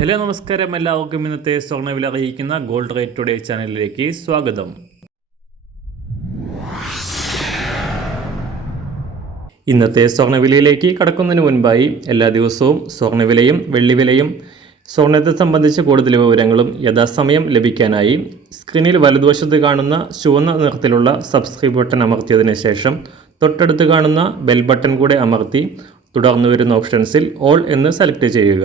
Hello നമസ്കാരം, എല്ലാവർക്കും ഇന്നത്തെ സ്വർണ്ണവില അറിയിക്കുന്ന ഗോൾഡ് റേറ്റ് ടുഡേ ചാനലിലേക്ക് സ്വാഗതം. ഇന്നത്തെ സ്വർണ്ണവിലയിലേക്ക് കടക്കുന്നതിന് മുൻപായി എല്ലാ ദിവസവും സ്വർണ്ണവിലയും വെള്ളിവിലയും സ്വർണ്ണത്തെ സംബന്ധിച്ച് കൂടുതൽ വിവരങ്ങളും യഥാസമയം ലഭിക്കാനായി സ്ക്രീനിൽ വലതുവശത്ത് കാണുന്ന ചുവന്ന നിറത്തിലുള്ള സബ്സ്ക്രൈബ് ബട്ടൺ അമർത്തിയതിനു ശേഷം തൊട്ടടുത്ത് കാണുന്ന ബെൽ ബട്ടൺ കൂടെ അമർത്തി തുടർന്ന് വരുന്ന ഓപ്ഷൻസിൽ ഓൾ എന്ന് സെലക്ട് ചെയ്യുക.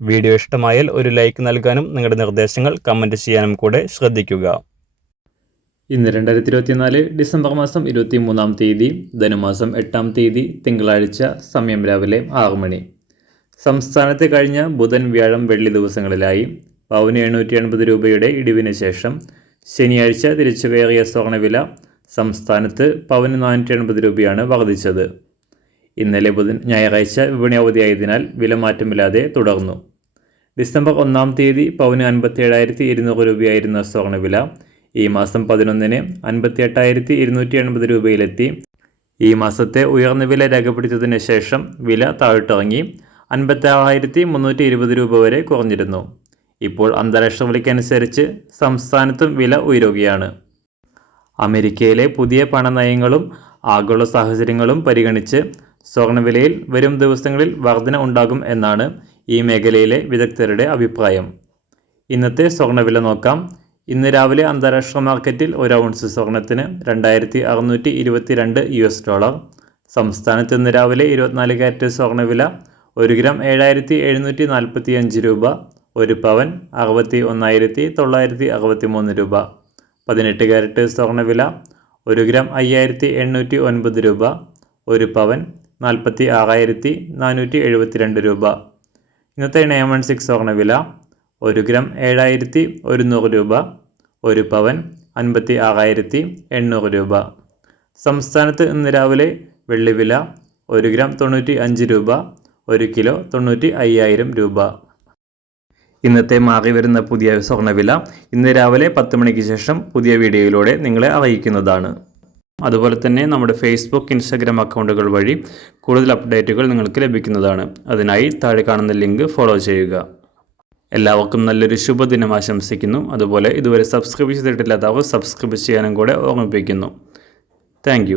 വീഡിയോ ഇഷ്ടമായാൽ ഒരു ലൈക്ക് നൽകാനും നിങ്ങളുടെ നിർദ്ദേശങ്ങൾ കമൻറ്റ് ചെയ്യാനും കൂടെ ശ്രദ്ധിക്കുക. ഇന്ന് 2024 ഡിസംബർ മാസം 23 തീയതി ധനുമാസം 8 തീയതി തിങ്കളാഴ്ച, സമയം രാവിലെ 6 മണി. സംസ്ഥാനത്ത് കഴിഞ്ഞ ബുധൻ, വ്യാഴം, വെള്ളി ദിവസങ്ങളിലായി പവന് 780 രൂപയുടെ ഇടിവിന് ശേഷം ശനിയാഴ്ച തിരിച്ചു കയറിയ സ്വർണ്ണവില സംസ്ഥാനത്ത് പവന് 480 രൂപയാണ് വർദ്ധിച്ചത്. ഇന്നലെ ഞായറാഴ്ച വിപണി അവധിയായതിനാൽ വില മാറ്റമില്ലാതെ തുടർന്നു. ഡിസംബർ 1 തീയതി പവന് 57,200 രൂപയായിരുന്ന സ്വർണ്ണവില ഈ മാസം 11-ന് 58,280 രൂപയിലെത്തി. ഈ മാസത്തെ ഉയർന്ന വില രേഖപ്പെടുത്തിയതിനു ശേഷം വില താഴ്ത്തിറങ്ങി 56,320 രൂപ വരെ കുറഞ്ഞിരുന്നു. ഇപ്പോൾ അന്താരാഷ്ട്ര വിലയ്ക്കനുസരിച്ച് സംസ്ഥാനത്തും വില ഉയരുകയാണ്. അമേരിക്കയിലെ പുതിയ പണനയങ്ങളും ആഗോള സാഹചര്യങ്ങളും പരിഗണിച്ച് സ്വർണ്ണവിലയിൽ വരും ദിവസങ്ങളിൽ വർധന ഉണ്ടാകും എന്നാണ് ഈ മേഖലയിലെ വിദഗ്ധരുടെ അഭിപ്രായം. ഇന്നത്തെ സ്വർണ്ണവില നോക്കാം. ഇന്ന് രാവിലെ അന്താരാഷ്ട്ര മാർക്കറ്റിൽ ഒരു ഔൺസ് സ്വർണ്ണത്തിന് 2,622 $. സംസ്ഥാനത്ത് ഇന്ന് രാവിലെ 24 കാരറ്റ് സ്വർണ്ണവില 1 ഗ്രാം 7,745 രൂപ, 1 പവൻ 61,963 രൂപ. 18 കാരറ്റ് സ്വർണ്ണവില 1 ഗ്രാം 5,809 രൂപ, 1 പവൻ 46,472 രൂപ. ഇന്നത്തെ 916 സ്വർണ്ണവില 1 ഗ്രാം 7,100 രൂപ, 1 പവൻ 56,800 രൂപ. സംസ്ഥാനത്ത് ഇന്ന് രാവിലെ വെള്ളിവില 1 ഗ്രാം 95 രൂപ, 1 കിലോ 95,000 രൂപ. ഇന്നത്തെ മാറി വരുന്ന പുതിയ സ്വർണ്ണവില ഇന്ന് രാവിലെ 10 മണിക്ക് ശേഷം പുതിയ വീഡിയോയിലൂടെ നിങ്ങളെ അറിയിക്കുന്നതാണ്. അതുപോലെ തന്നെ നമ്മുടെ ഫേസ്ബുക്ക്, ഇൻസ്റ്റാഗ്രാം അക്കൗണ്ടുകൾ വഴി കൂടുതൽ അപ്ഡേറ്റുകൾ നിങ്ങൾക്ക് ലഭിക്കുന്നതാണ്. അതിനായി താഴെ കാണുന്ന ലിങ്ക് ഫോളോ ചെയ്യുക. എല്ലാവർക്കും നല്ലൊരു ശുഭദിനം ആശംസിക്കുന്നു. അതുപോലെ ഇതുവരെ സബ്സ്ക്രൈബ് ചെയ്തിട്ടില്ലാത്തവർ സബ്സ്ക്രൈബ് ചെയ്യാനും കൂടെ ഓർമ്മിപ്പിക്കുന്നു. താങ്ക്